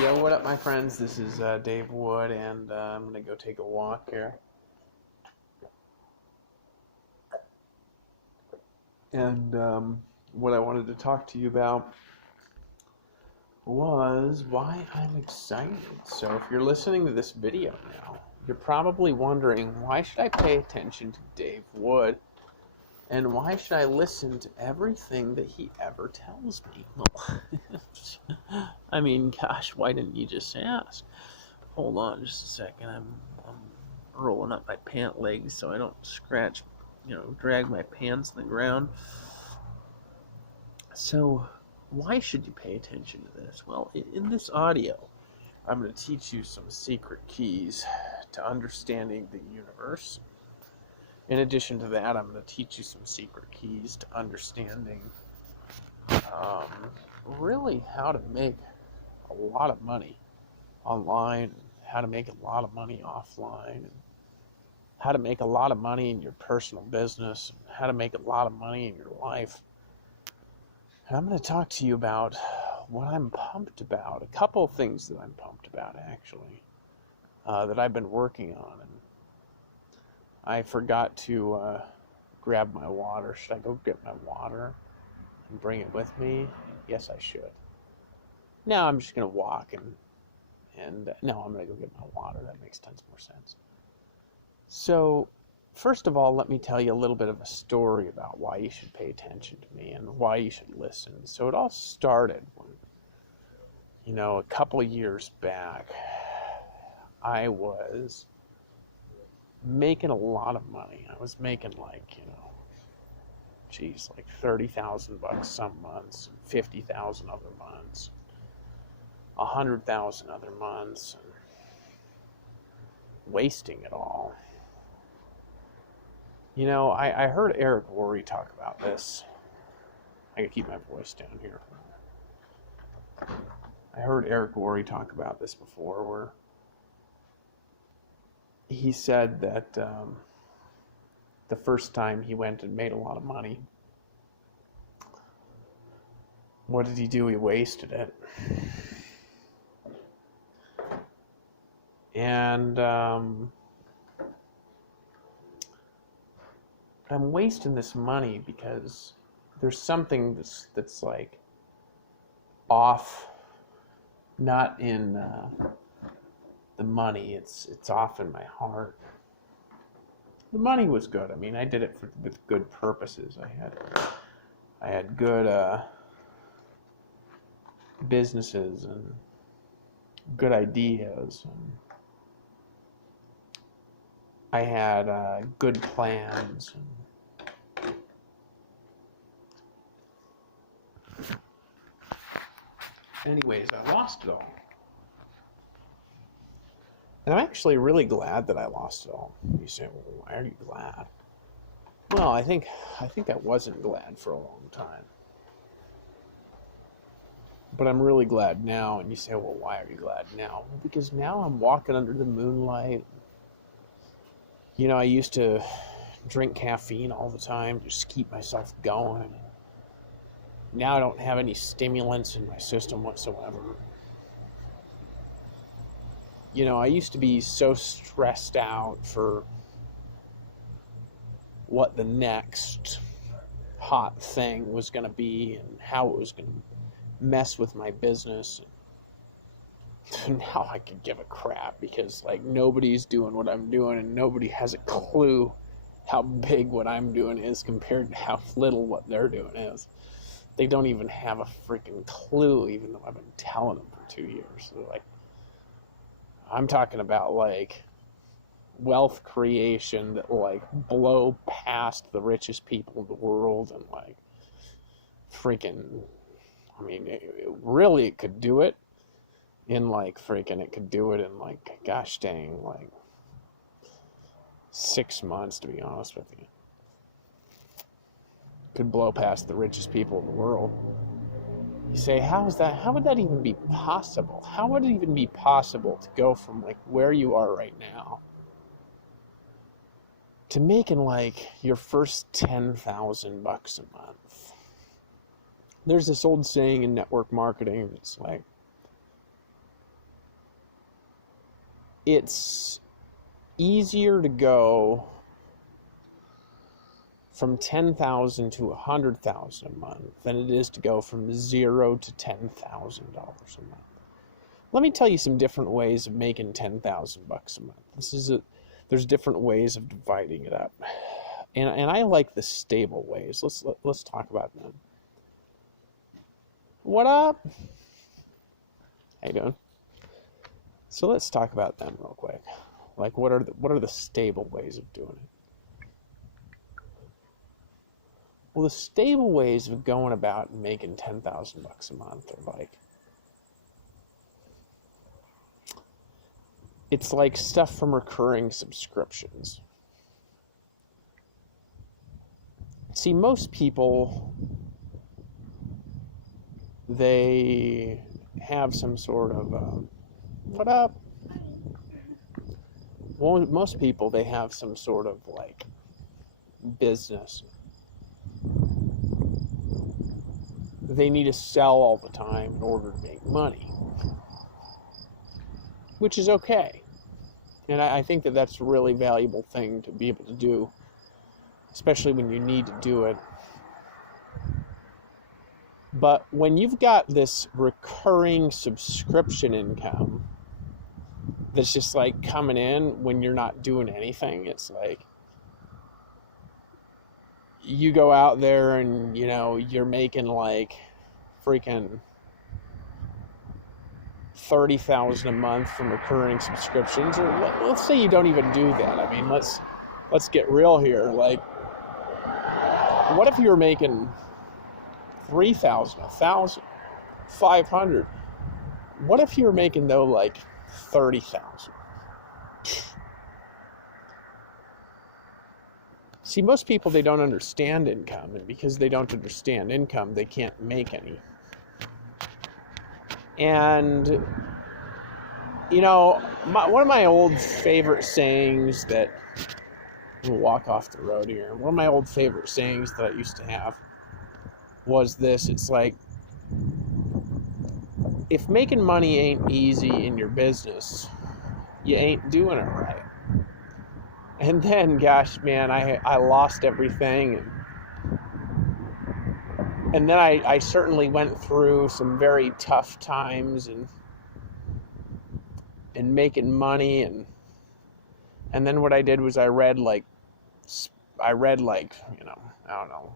Yo, what up, my friends? This is Dave Wood, and I'm going to go take a walk here. And what I wanted to talk to you about was why I'm excited. So if you're listening to this video now, you're probably wondering, why should I pay attention to Dave Wood? And why should I listen to everything that he ever tells me? Well, I mean, gosh, why didn't you just ask? Hold on just a second. I'm rolling up my pant legs so I don't scratch, drag my pants on the ground. So, why should you pay attention to this? Well, in this audio, I'm going to teach you some secret keys to understanding the universe. In addition to that, I'm going to teach you some secret keys to understanding really how to make a lot of money online, how to make a lot of money offline, and how to make a lot of money in your personal business, and how to make a lot of money in your life. And I'm going to talk to you about what I'm pumped about, a couple of things that I'm pumped about, actually, that I've been working on. And I forgot to grab my water. Should I go get my water and bring it with me? Yes, I should. No, I'm just going to walk and no, I'm going to go get my water. That makes tons more sense. So, first of all, let me tell you a little bit of a story about why you should pay attention to me and why you should listen. So it all started when, a couple of years back, I was making a lot of money. I was making like $30,000 some months, 50,000 other months, 100,000 other months, and wasting it all. I heard Eric Worre talk about this. I gotta keep my voice down here. I heard Eric Worre talk about this before, where he said that the first time he went and made a lot of money, what did he do? He wasted it. And I'm wasting this money because there's something that's like off, not in the money, it's off in my heart. The money was good. I mean, I did it with good purposes. I had good businesses and good ideas, and I had good plans. Anyways, I lost it all. And I'm actually really glad that I lost it all. You say, well, why are you glad? Well, I think I wasn't glad for a long time. But I'm really glad now. And you say, well, why are you glad now? Well, because now I'm walking under the moonlight. I used to drink caffeine all the time, just keep myself going. Now I don't have any stimulants in my system whatsoever. I used to be so stressed out for what the next hot thing was going to be and how it was going to mess with my business. Now I could give a crap because nobody's doing what I'm doing, and nobody has a clue how big what I'm doing is compared to how little what they're doing is. They don't even have a freaking clue, even though I've been telling them for 2 years. So I'm talking about wealth creation that will blow past the richest people in the world, and it could do it in it could do it in gosh dang 6 months, to be honest with you. Could blow past the richest people in the world. You say, how is that? How would that even be possible? How would it even be possible to go from where you are right now to making your first $10,000 a month? There's this old saying in network marketing. It's it's easier to go from $10,000 to $100,000 a month than it is to go from $0 to $10,000 a month. Let me tell you some different ways of making $10,000 a month. There's different ways of dividing it up, and I like the stable ways. Let's talk about them. What up? How you doing? So let's talk about them real quick. Like, what are the stable ways of doing it? Well, the stable ways of going about and making $10,000 a month are like, it's like stuff from recurring subscriptions. See, most people, they have some sort of, what up? Well, most people, they have some sort of like business. They need to sell all the time in order to make money, which is okay. And I think that that's a really valuable thing to be able to do, especially when you need to do it. But when you've got this recurring subscription income that's just like coming in when you're not doing anything, it's like you go out there and, you know, you're making like freaking $30,000 a month from recurring subscriptions, or let's say you don't even do that. I mean, let's get real here. Like, what if you were making $3,000, $1,000, $500? What if you were making though like $30,000? See, most people, they don't understand income, and because they don't understand income, they can't make any. And, you know, one of my old favorite sayings that, we'll walk off the road here, one of my old favorite sayings that I used to have was this. It's like, if making money ain't easy in your business, you ain't doing it right. And then, gosh, man, I lost everything. And then I certainly went through some very tough times and making money. And then what I did was I read like, you know, I don't know,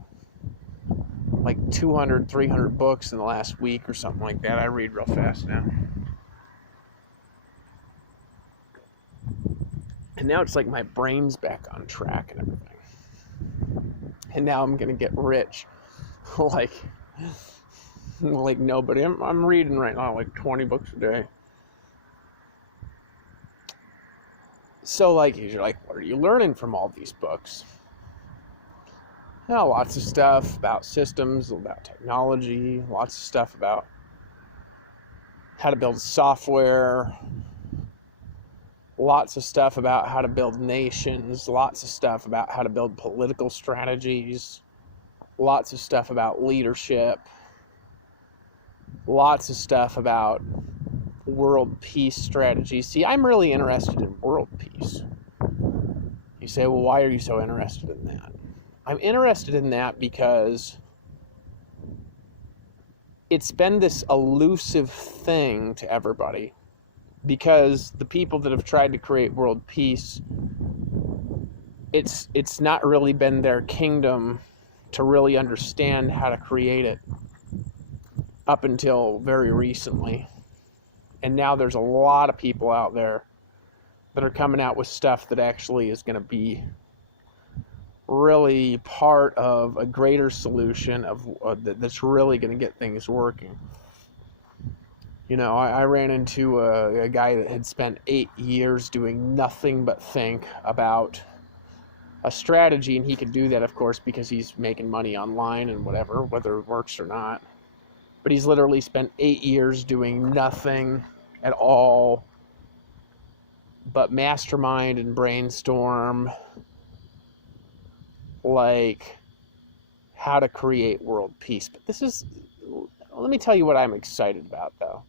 like 200, 300 books in the last week or something like that. I read real fast now. And now it's like my brain's back on track and everything. And now I'm going to get rich. like nobody. I'm reading right now like 20 books a day. So like, you're like, what are you learning from all these books? Lots of stuff about systems, about technology, lots of stuff about how to build software, lots of stuff about how to build nations, lots of stuff about how to build political strategies, lots of stuff about leadership, lots of stuff about world peace strategies. See, I'm really interested in world peace. You say, well, why are you so interested in that? I'm interested in that because it's been this elusive thing to everybody. Because the people that have tried to create world peace, it's not really been their kingdom to really understand how to create it up until very recently. And now there's a lot of people out there that are coming out with stuff that actually is going to be really part of a greater solution of that's really going to get things working. You know, I ran into a guy that had spent 8 years doing nothing but think about a strategy, and he could do that, of course, because he's making money online and whatever, whether it works or not. But he's literally spent 8 years doing nothing at all but mastermind and brainstorm, like, how to create world peace. But let me tell you what I'm excited about, though.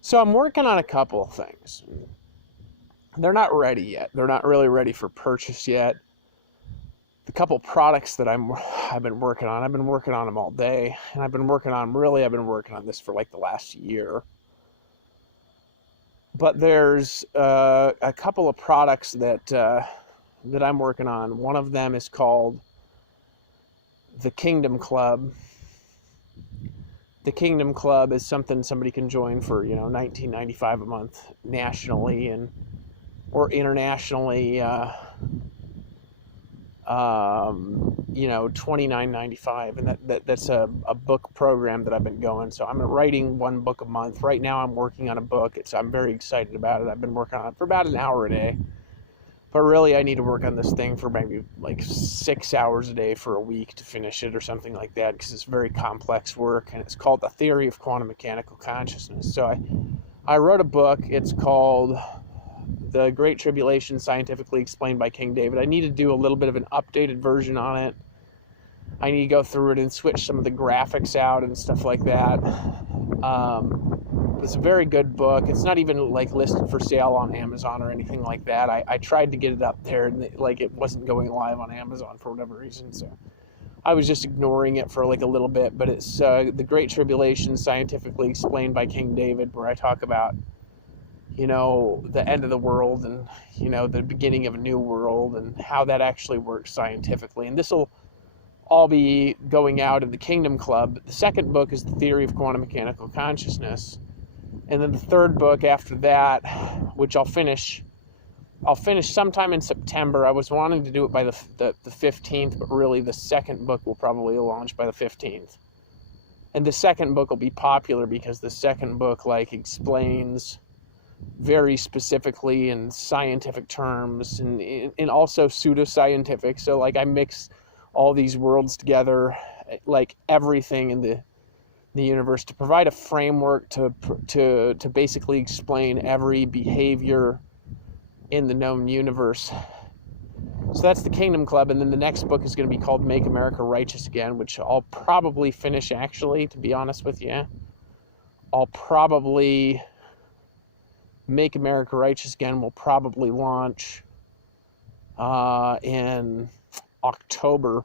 So I'm working on a couple of things. they're not ready yet. They're not really ready for purchase yet. The couple products that I've been working on them all day, and I've been working on this for like the last year. But there's a couple of products that I'm working on. One of them is called the Kingdom Club. The Kingdom Club is something somebody can join for, $19.95 a month nationally or internationally. $29.95, and that's a book program that I've been going. So I'm writing one book a month. Right now I'm working on a book. I'm very excited about it. I've been working on it for about an hour a day. But really I need to work on this thing for maybe like 6 hours a day for a week to finish it or something like that, because it's very complex work, and it's called The Theory of Quantum Mechanical Consciousness. So I wrote a book. It's called The Great Tribulation, Scientifically Explained by King David. I need to do a little bit of an updated version on it. I need to go through it and switch some of the graphics out and stuff like that. It's a very good book. It's not even like listed for sale on Amazon or anything like that. I tried to get it up there, and it wasn't going live on Amazon for whatever reason. So I was just ignoring it for like a little bit. But it's The Great Tribulation, Scientifically Explained by King David, where I talk about the end of the world and, the beginning of a new world and how that actually works scientifically. And this will all be going out in the Kingdom Club. The second book is The Theory of Quantum Mechanical Consciousness. And then the third book after that, which I'll finish sometime in September. I was wanting to do it by the 15th, but really the second book will probably launch by the 15th. And the second book will be popular because the second book explains very specifically in scientific terms and also pseudoscientific. So I mix all these worlds together, like everything in the universe, to provide a framework to basically explain every behavior in the known universe. So that's the Kingdom Club. And then the next book is going to be called Make America Righteous Again, which I'll probably finish, actually, to be honest with you. I'll probably Make America Righteous Again will probably launch in October.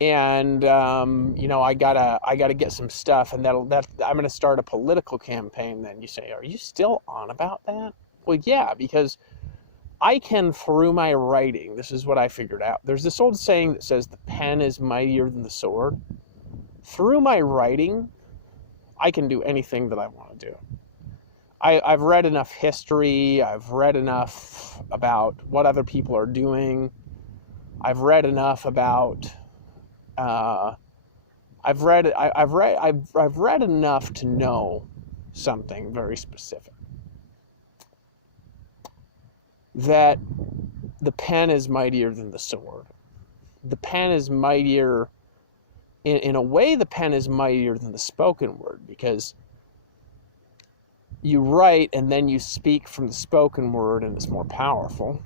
And I gotta get some stuff, and I'm gonna start a political campaign. Then you say, are you still on about that? Well, yeah, because I can, through my writing, this is what I figured out. There's this old saying that says the pen is mightier than the sword. Through my writing, I can do anything that I want to do. I've read enough history. I've read enough about what other people are doing. I've read enough about. I've read enough to know something very specific. That the pen is mightier than the sword. The pen is mightier. In a way, the pen is mightier than the spoken word, because you write and then you speak from the spoken word, and it's more powerful.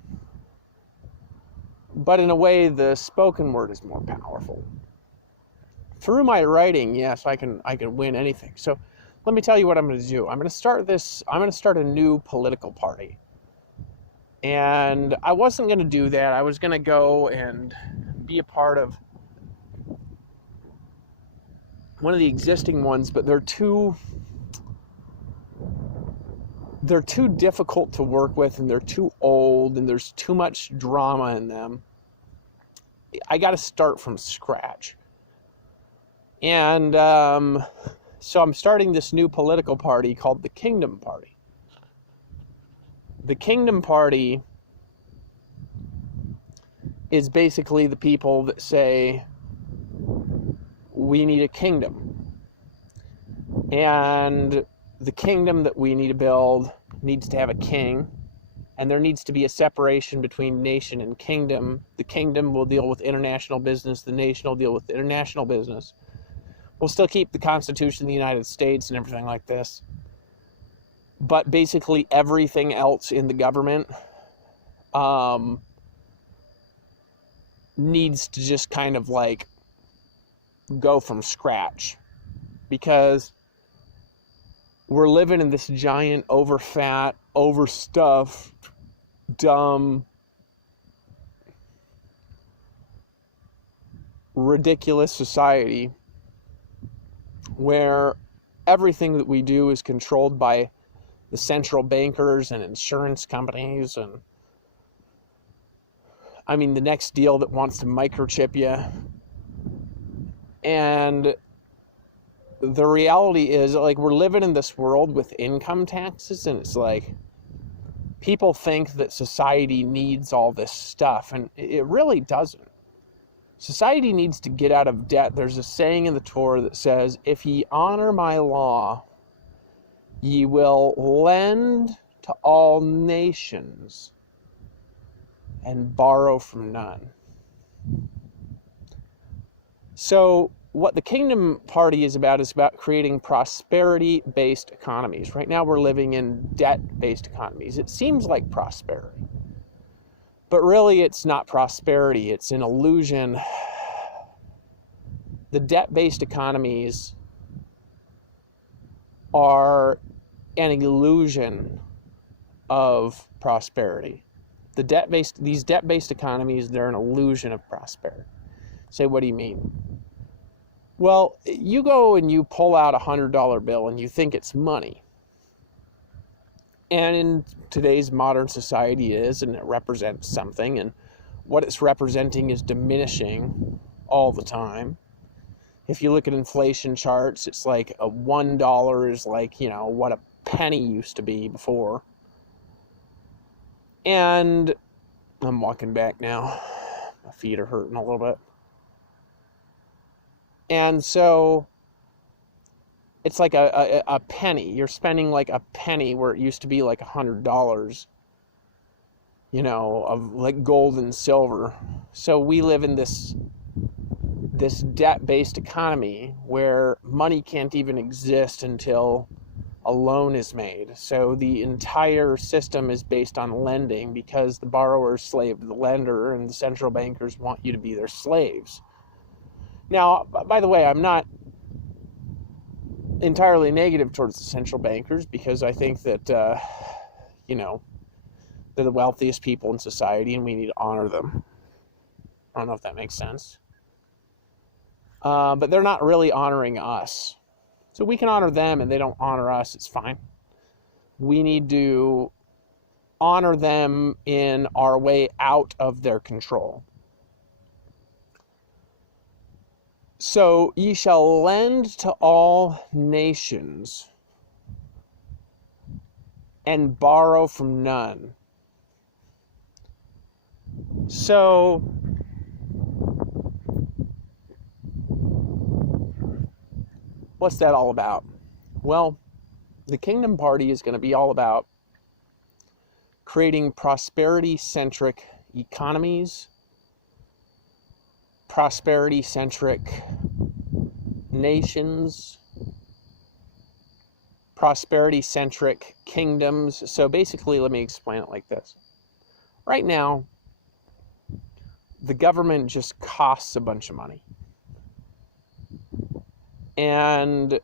But in a way, the spoken word is more powerful. Through my writing, yes, I can win anything. So let me tell you what I'm going to do. I'm going to start a new political party. And I wasn't going to do that. I was going to go and be a part of one of the existing ones, but they're too difficult to work with, and they're too old, and there's too much drama in them. I got to start from scratch. And so I'm starting this new political party called the Kingdom Party. The Kingdom Party is basically the people that say, we need a kingdom. And the kingdom that we need to build needs to have a king. And there needs to be a separation between nation and kingdom. The kingdom will deal with international business. The nation will deal with international business. We'll still keep the Constitution of the United States and everything like this. But basically everything else in the government needs to just kind of go from scratch. Because we're living in this giant, overfat, overstuffed, dumb, ridiculous society where everything that we do is controlled by the central bankers and insurance companies, and the next deal that wants to microchip you. And the reality is, like, we're living in this world with income taxes, and it's like people think that society needs all this stuff, and it really doesn't. Society needs to get out of debt. There's a saying in the Torah that says, if ye honor my law, ye will lend to all nations and borrow from none. So what the Kingdom Party is about creating prosperity-based economies. Right now we're living in debt-based economies. It seems like prosperity, but really it's not prosperity. It's an illusion. The debt-based economies are an illusion of prosperity. These debt-based economies, they're an illusion of prosperity. Say, what do you mean? Well, you go and you pull out a $100 bill and you think it's money. And in today's modern society and it represents something, and what it's representing is diminishing all the time. If you look at inflation charts, it's like a $1 is like, what a penny used to be before. And I'm walking back now. My feet are hurting a little bit. And so it's like a penny. You're spending like a penny where it used to be like $100, of like gold and silver. So we live in this debt-based economy where money can't even exist until a loan is made. So the entire system is based on lending because the borrower is slave to the lender and the central bankers want you to be their slaves. Now, by the way, I'm not entirely negative towards the central bankers because I think that, they're the wealthiest people in society and we need to honor them. I don't know if that makes sense. But they're not really honoring us. So we can honor them and they don't honor us. It's fine. We need to honor them in our way out of their control. So ye shall lend to all nations and borrow from none. So what's that all about? Well, the Kingdom Party is going to be all about creating prosperity-centric economies, prosperity-centric nations, prosperity-centric kingdoms. So basically, let me explain it like this. Right now, the government just costs a bunch of money. And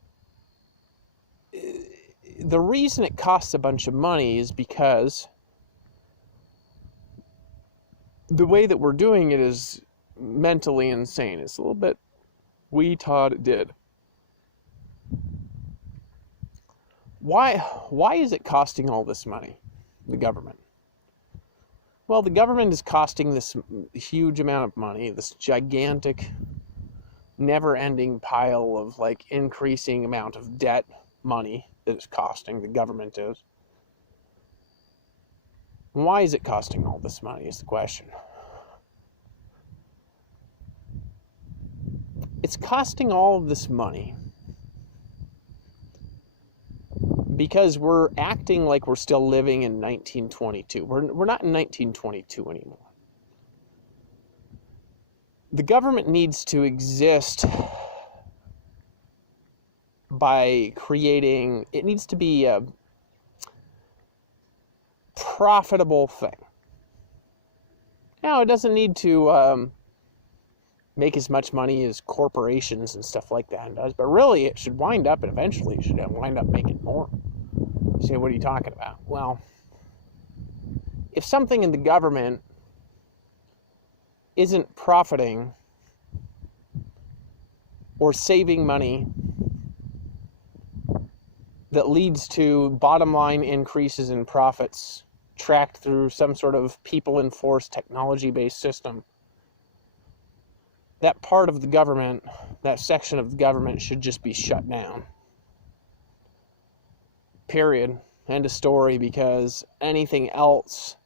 the reason it costs a bunch of money is because the way that we're doing it is mentally insane. It's a little bit we taught it did. Why is it costing all this money, the government? Well, the government is costing this huge amount of money, this gigantic, never-ending pile of like increasing amount of debt money that it's costing, the government is. Why is it costing all this money is the question. It's costing all of this money because we're acting like we're still living in 1922. We're not in 1922 anymore. The government needs to exist by creating, it needs to be a profitable thing. Now, it doesn't need to make as much money as corporations and stuff like that does. But really, it should wind up, and eventually it should wind up making more. You say, what are you talking about? Well, if something in the government isn't profiting or saving money that leads to bottom line increases in profits tracked through some sort of people-enforced technology-based system, that part of the government, that section of the government should just be shut down. Period. End of story, because anything else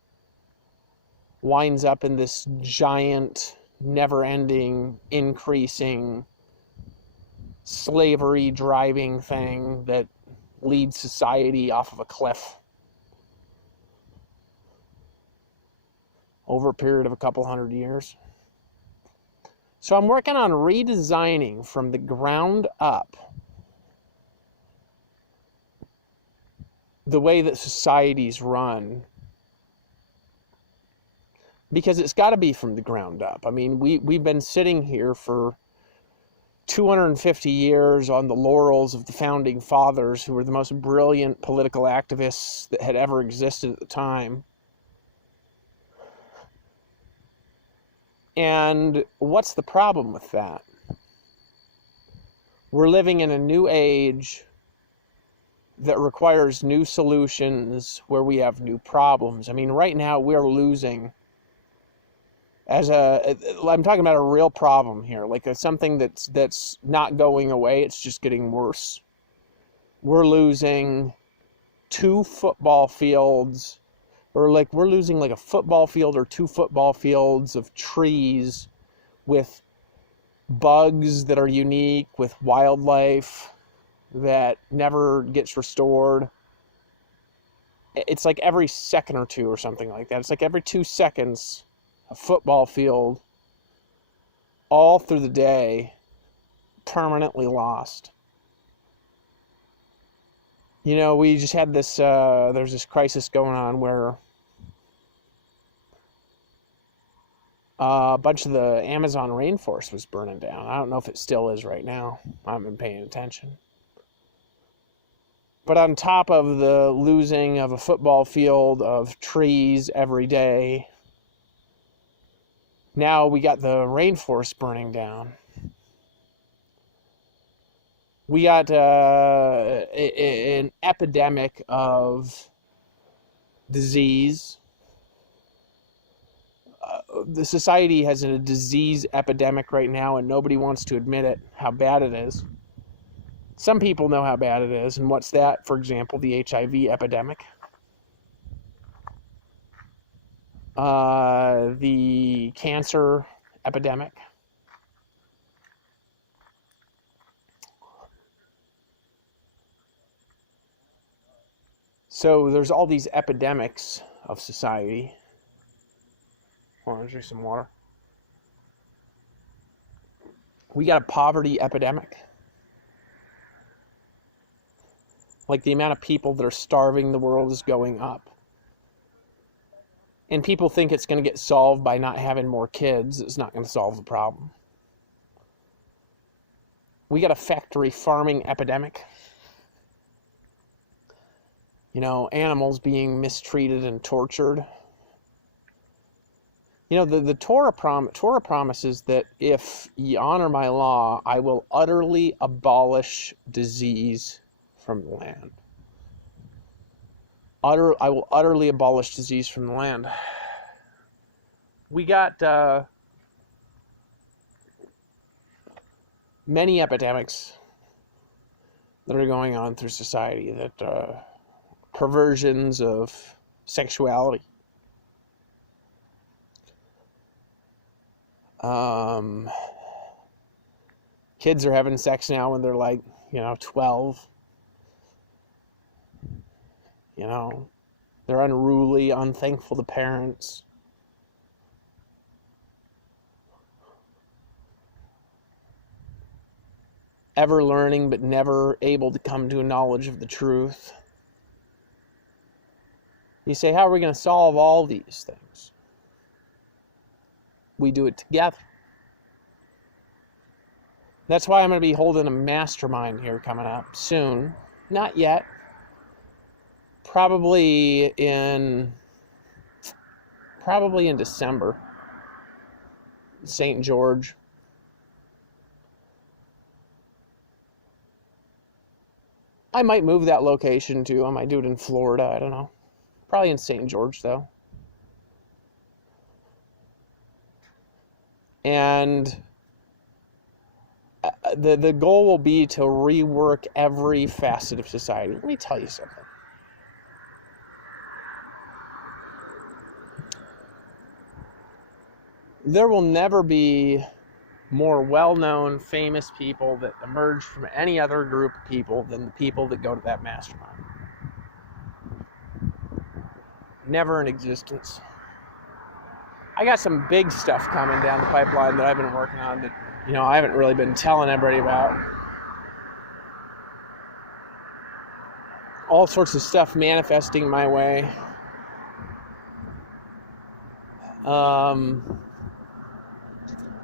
winds up in this giant, never-ending, increasing, slavery-driving thing that leads society off of a cliff over a period of a couple hundred years. So I'm working on redesigning from the ground up the way that societies run, because it's got to be from the ground up. I mean, we've been sitting here for 250 years on the laurels of the founding fathers, who were the most brilliant political activists that had ever existed at the time. And what's the problem with that? We're living in a new age that requires new solutions, where we have new problems. I mean, right now we're losing I'm talking about a real problem here, like something that's not going away, it's just getting worse. We're losing 2 football fields, or like we're losing like a football field or 2 football fields of trees with bugs that are unique, with wildlife that never gets restored. It's like every second or two or something like that. It's like every 2 seconds, a football field, all through the day, permanently lost. You know, we just had this, there's this crisis going on where a bunch of the Amazon rainforest was burning down. I don't know if it still is right now. I haven't been paying attention. But on top of the losing of a football field of trees every day, now we got the rainforest burning down. We got an epidemic of disease. The society has a disease epidemic right now, and nobody wants to admit it, how bad it is. Some people know how bad it is, and what's that? For example, the HIV epidemic. The cancer epidemic. So there's all these epidemics of society. Hold on, drink some water. We got a poverty epidemic. Like, the amount of people that are starving the world is going up. And people think it's going to get solved by not having more kids. It's not going to solve the problem. We got a factory farming epidemic. You know, animals being mistreated and tortured. You know, the Torah promises that if ye honor my law, I will utterly abolish disease from the land. I will utterly abolish disease from the land. We got many epidemics that are going on through society, that perversions of sexuality. Kids are having sex now when they're like, 12. They're unruly, unthankful to parents. Ever learning, but never able to come to a knowledge of the truth. You say, how are we going to solve all these things? We do it together. That's why I'm going to be holding a mastermind here coming up soon. Not yet. Probably in December. St. George. I might move that location too. I might do it in Florida. I don't know. Probably in St. George though. And the goal will be to rework every facet of society. Let me tell you something. There will never be more well-known, famous people that emerge from any other group of people than the people that go to that mastermind. Never in existence. I got some big stuff coming down the pipeline that I've been working on that, I haven't really been telling everybody about. All sorts of stuff manifesting my way.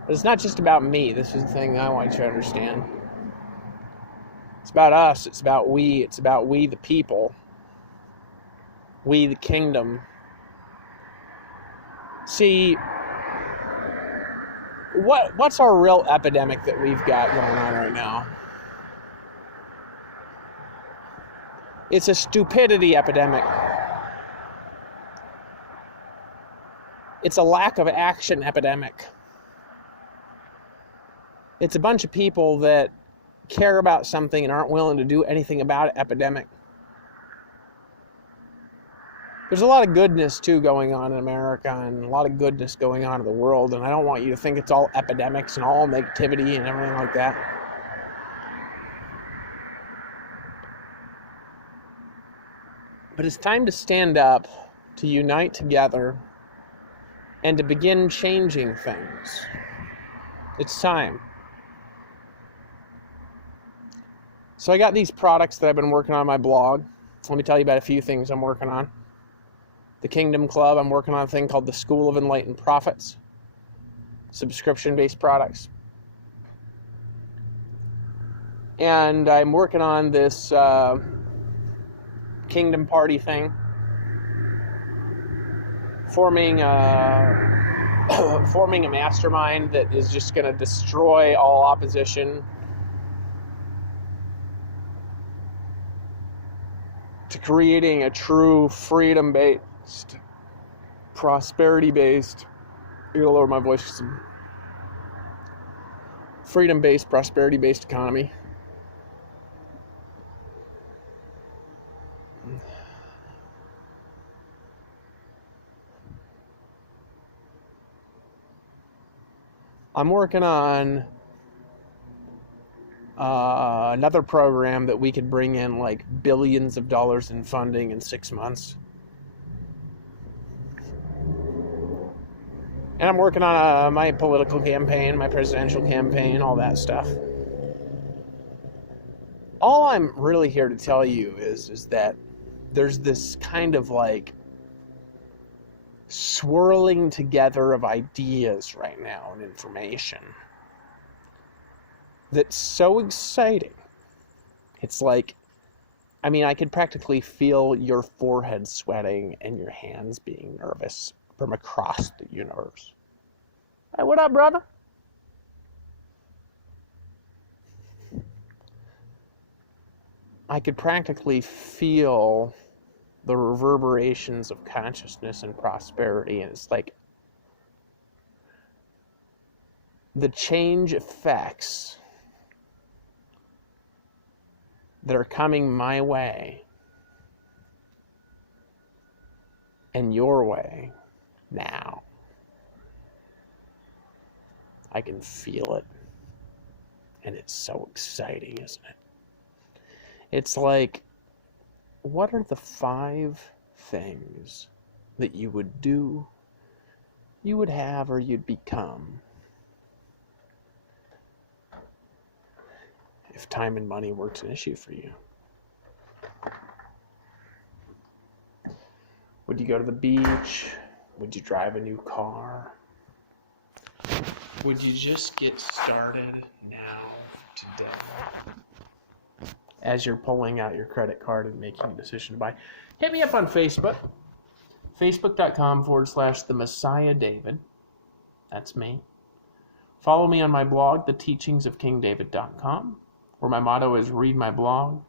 But it's not just about me. This is the thing I want you to understand. It's about us. It's about we. It's about we the people. We the kingdom. See, what's our real epidemic that we've got going on right now? It's a stupidity epidemic. It's a lack of action epidemic. It's a bunch of people that care about something and aren't willing to do anything about it epidemic. There's a lot of goodness, too, going on in America and a lot of goodness going on in the world, and I don't want you to think it's all epidemics and all negativity and everything like that. But it's time to stand up, to unite together, and to begin changing things. It's time. So I got these products that I've been working on my blog. Let me tell you about a few things I'm working on. The Kingdom Club, I'm working on a thing called the School of Enlightened Prophets. Subscription-based products. And I'm working on this Kingdom Party thing. Forming a mastermind that is just going to destroy all opposition to creating a true freedom-based, prosperity-based, I'm going to lower my voice, freedom-based, prosperity-based economy. I'm working on another program that we could bring in like billions of dollars in funding in 6 months. And I'm working on my political campaign, my presidential campaign, all that stuff. All I'm really here to tell you is that there's this kind of like swirling together of ideas right now and information that's so exciting. It's like, I could practically feel your forehead sweating and your hands being nervous from across the universe. Hey, what up, brother? I could practically feel the reverberations of consciousness and prosperity, and it's like the change effects that are coming my way and your way now. I can feel it, and it's so exciting, isn't it? It's like, what are the 5 things that you would do, you would have, or you'd become if time and money weren't an issue for you? Would you go to the beach? Would you drive a new car? Would you just get started now? today as you're pulling out your credit card and making a decision to buy. Hit me up on Facebook, facebook.com/The Messiah David. That's me. Follow me on my blog, theteachingsofkingdavid.com, where my motto is read my blog,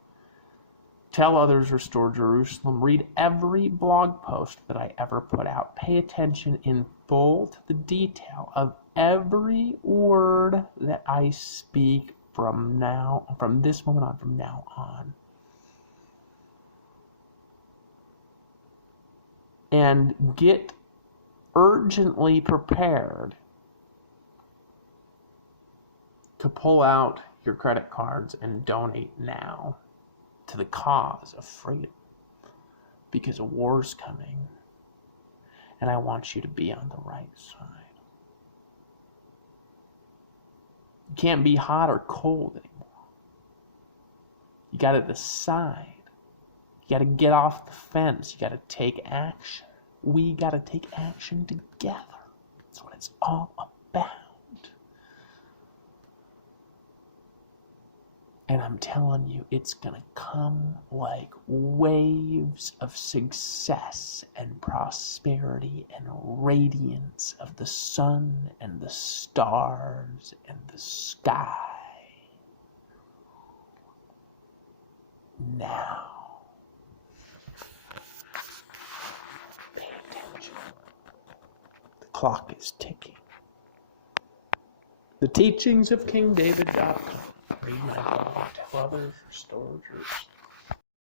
tell others, restore Jerusalem. Read every blog post that I ever put out. Pay attention in full to the detail of every word that I speak from this moment on, from now on. And get urgently prepared to pull out your credit cards and donate now to the cause of freedom, because a war's coming, and I want you to be on the right side. You can't be hot or cold anymore. You got to decide. You got to get off the fence. You got to take action. We got to take action together. That's what it's all about. And I'm telling you, it's going to come like waves of success and prosperity and radiance of the sun and the stars and the sky. Now, pay attention. The clock is ticking. The teachings of KingDavid.com. Read my blog, tell others, restore Jerusalem.